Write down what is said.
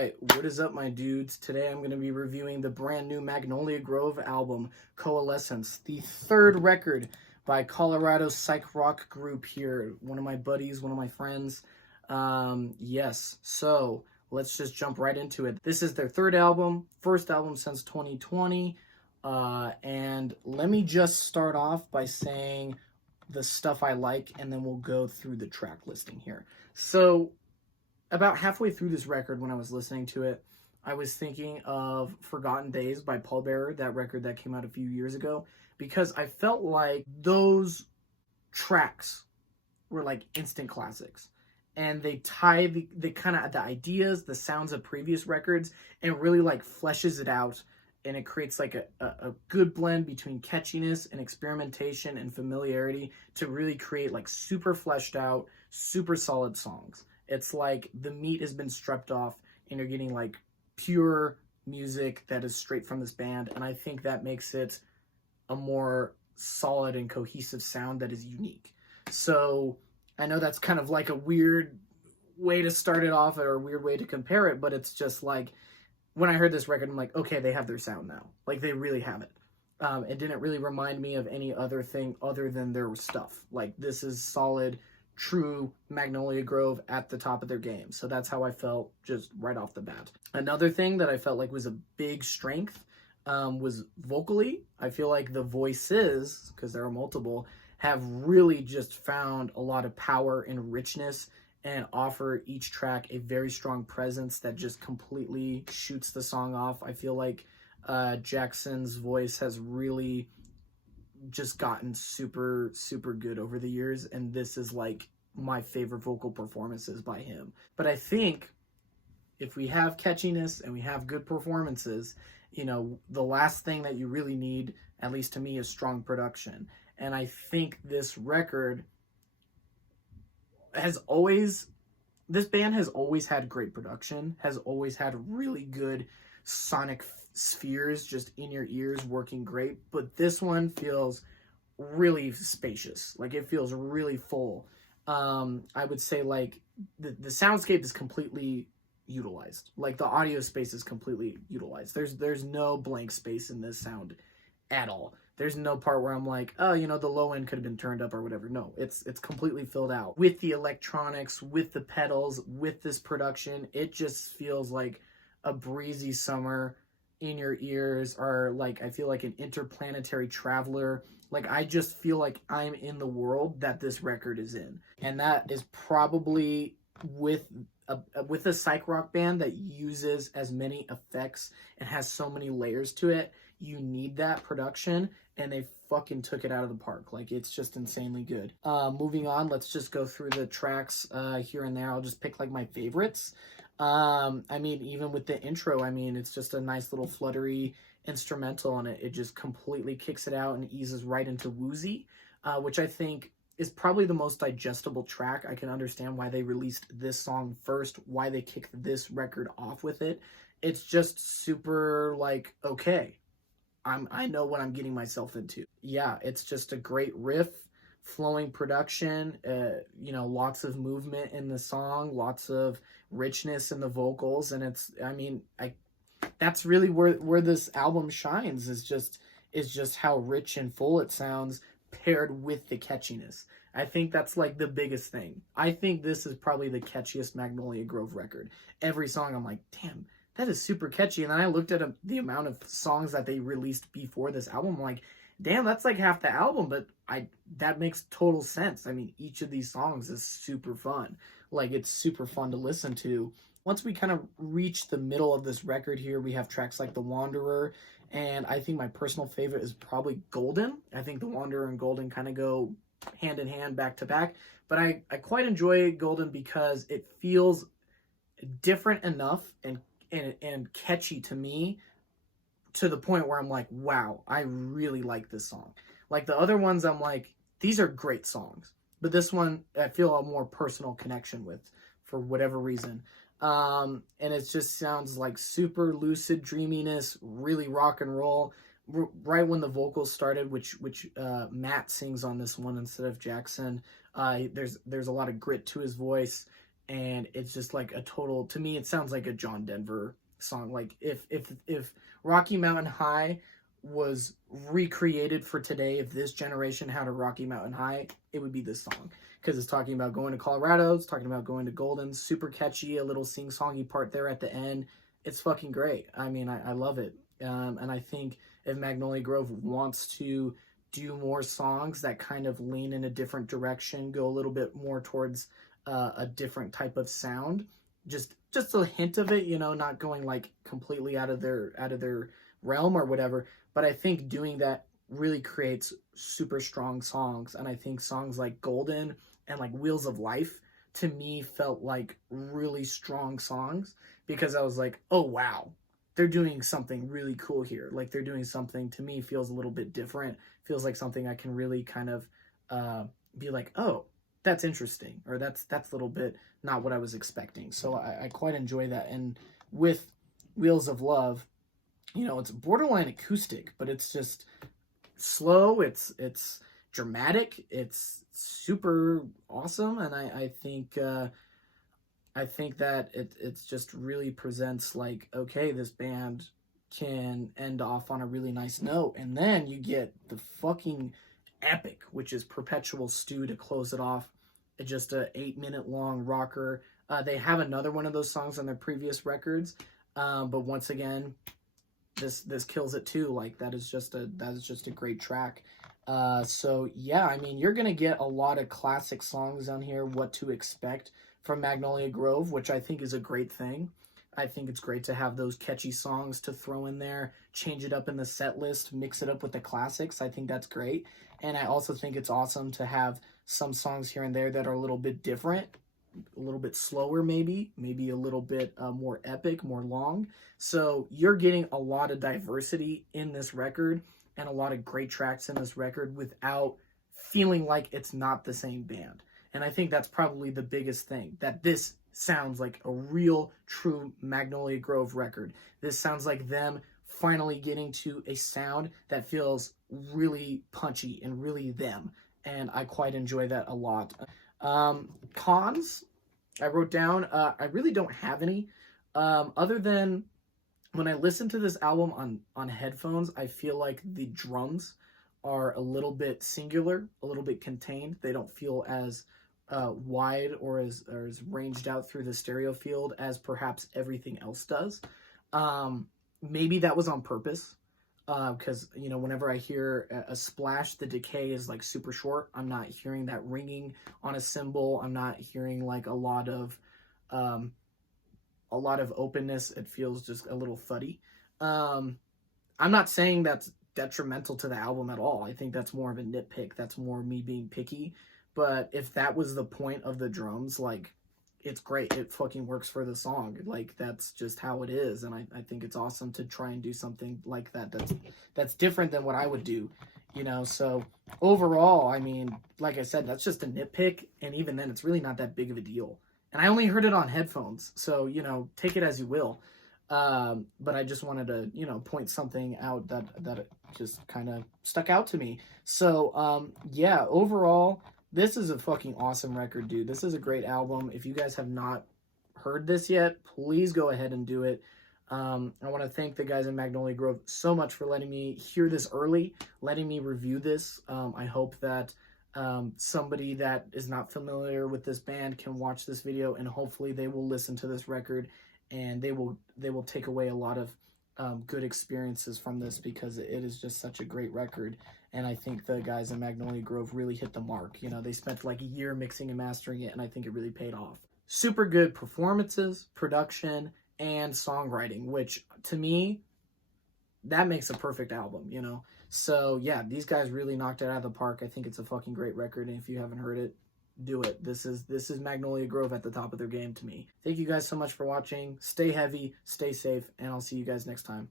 right, what is up, my dudes? Today I'm going to be reviewing the brand new Magnolia Grove album, Coalescence, the third record by Colorado psych rock group here. One of my buddies, one of my friends. Yes, so let's just jump right into it. This is their third album, first album since 2020. And let me just start off by saying the stuff I like, and then we'll go through the track listing here. So, about halfway through this record, when I was listening to it, I was thinking of Forgotten Days by Pallbearer, that record that came out a few years ago, because I felt like those tracks were like instant classics. And they tie the kind of the ideas, the sounds of previous records, and really like fleshes it out. And it creates like a good blend between catchiness and experimentation and familiarity to really create like super fleshed out, super solid songs. It's like the meat has been stripped off and you're getting like pure music that is straight from this band. And I think that makes it a more solid and cohesive sound that is unique. So I know that's kind of like a weird way to start it off or a weird way to compare it, but it's just like, when I heard this record, I'm like, okay, they have their sound now. Like, they really have it. It didn't really remind me of any other thing other than their stuff. Like, this is solid, true Magnolia Grove at the top of their game. So that's how I felt just right off the bat. Another thing that I felt like was a big strength was vocally. I feel like the voices, because there are multiple, have really just found a lot of power and richness and offer each track a very strong presence that just completely shoots the song off. I feel like Jackson's voice has really just gotten super, super good over the years, and this is like my favorite vocal performances by him. But I think if we have catchiness and we have good performances, you know, the last thing that you really need, at least to me, is strong production. And I think this record this band has always had great production, has always had really good sonic spheres just in your ears working great, but this one feels really spacious. Like, it feels really full. I would say like the soundscape is completely utilized. Like, the audio space is completely utilized. There's no blank space in this sound at all. There's no part where I'm like, oh, you know, the low end could have been turned up or whatever. No, it's completely filled out. With the electronics, with the pedals, with this production, it just feels like a breezy summer in your ears, or like I feel like an interplanetary traveler. Like, I just feel like I'm in the world that this record is in. And that is probably with a psych rock band that uses as many effects and has so many layers to it. You need that production, and they fucking took it out of the park. Like, it's just insanely good. Moving on, let's just go through the tracks here and there. I'll just pick like my favorites. I mean, even with the intro, I mean, it's just a nice little fluttery instrumental, and it just completely kicks it out and eases right into Woozy, which I think is probably the most digestible track. I can understand why they released this song first, why they kicked this record off with it. It's just super, like, okay. I know what I'm getting myself into. Yeah, it's just a great riff, flowing production, you know, lots of movement in the song, lots of richness in the vocals, and that's really where this album shines, is just how rich and full it sounds paired with the catchiness. I think that's like the biggest thing. I think this is probably the catchiest Magnolia Grove record. Every song I'm like, damn, that is super catchy. And then I looked at the amount of songs that they released before this album. I'm like, damn, that's like half the album. But that makes total sense. I mean, each of these songs is super fun. Like, it's super fun to listen to. Once we kind of reach the middle of this record here, we have tracks like The Wanderer. And I think my personal favorite is probably Golden. I think The Wanderer and Golden kind of go hand in hand, back to back. But I quite enjoy Golden because it feels different enough and catchy to me, to the point where I'm like, wow, I really like this song. Like, the other ones, I'm like, these are great songs, but this one I feel a more personal connection with for whatever reason. And it just sounds like super lucid dreaminess, really rock and roll. Right when the vocals started, which Matt sings on this one instead of Jackson, there's a lot of grit to his voice. and it's just like a total, to me, it sounds like a John Denver song. Like if Rocky Mountain High was recreated for today, if this generation had a Rocky Mountain High, it would be this song, because it's talking about going to Colorado, it's talking about going to Golden, super catchy, a little sing-songy part there at the end. It's fucking great. I mean, I love it. And I think if Magnolia Grove wants to do more songs that kind of lean in a different direction, go a little bit more towards a different type of sound, just a hint of it, you know, not going like completely out of their realm or whatever, but I think doing that really creates super strong songs. And I think songs like Golden and like Wheels of Life, to me, felt like really strong songs, because I was like, oh wow, they're doing something really cool here. Like they're doing something, to me, feels a little bit different, feels like something I can really kind of be like, oh, that's interesting, or that's a little bit not what I was expecting. So I quite enjoy that. And with Wheels of Love, you know, it's borderline acoustic, but it's just slow, it's dramatic, it's super awesome, and I think that it's just really presents like, okay, this band can end off on a really nice note. And then you get the fucking epic, which is Perpetual Stew to close it off. It's just a 8-minute long rocker. They have another one of those songs on their previous records, but once again, this kills it too. Like that is just a great track. So yeah, I mean, you're gonna get a lot of classic songs on here. What to expect from Magnolia Grove, which I think is a great thing. I think it's great to have those catchy songs to throw in there, change it up in the set list, mix it up with the classics. I think that's great. And I also think it's awesome to have some songs here and there that are a little bit different, a little bit slower, maybe a little bit more epic, more long. So you're getting a lot of diversity in this record and a lot of great tracks in this record without feeling like it's not the same band. And I think that's probably the biggest thing, that this sounds like a real, true Magnolia Grove record. This sounds like them finally getting to a sound that feels really punchy and really them. And I quite enjoy that a lot. Cons, I wrote down, I really don't have any. Other than when I listen to this album on headphones, I feel like the drums are a little bit singular, a little bit contained. They don't feel as wide or as ranged out through the stereo field as perhaps everything else does. Maybe that was on purpose, because, you know, whenever I hear a splash, the decay is like super short. I'm not hearing that ringing on a cymbal. I'm not hearing like a lot of openness. It feels just a little thuddy. I'm not saying that's detrimental to the album at all. I think that's more of a nitpick. That's more me being picky. But if that was the point of the drums, like, it's great. It fucking works for the song. Like, that's just how it is. And I think it's awesome to try and do something like that. That's different than what I would do, you know? So overall, I mean, like I said, that's just a nitpick. And even then, it's really not that big of a deal. And I only heard it on headphones. So, you know, take it as you will. But I just wanted to, you know, point something out that just kind of stuck out to me. So, yeah, overall, this is a fucking awesome record, dude. This is a great album. If you guys have not heard this yet, please go ahead and do it. I want to thank the guys in Magnolia Grove so much for letting me hear this early, letting me review this. I hope that somebody that is not familiar with this band can watch this video, and hopefully they will listen to this record and they will take away a lot of good experiences from this, because it is just such a great record. And I think the guys in Magnolia Grove really hit the mark. You know, they spent like a year mixing and mastering it, and I think it really paid off. Super good performances, production, and songwriting, which to me, that makes a perfect album, you know? So yeah, these guys really knocked it out of the park. I think it's a fucking great record, and if you haven't heard it, do it. This is Magnolia Grove at the top of their game to me. Thank you guys so much for watching. Stay heavy, stay safe, and I'll see you guys next time.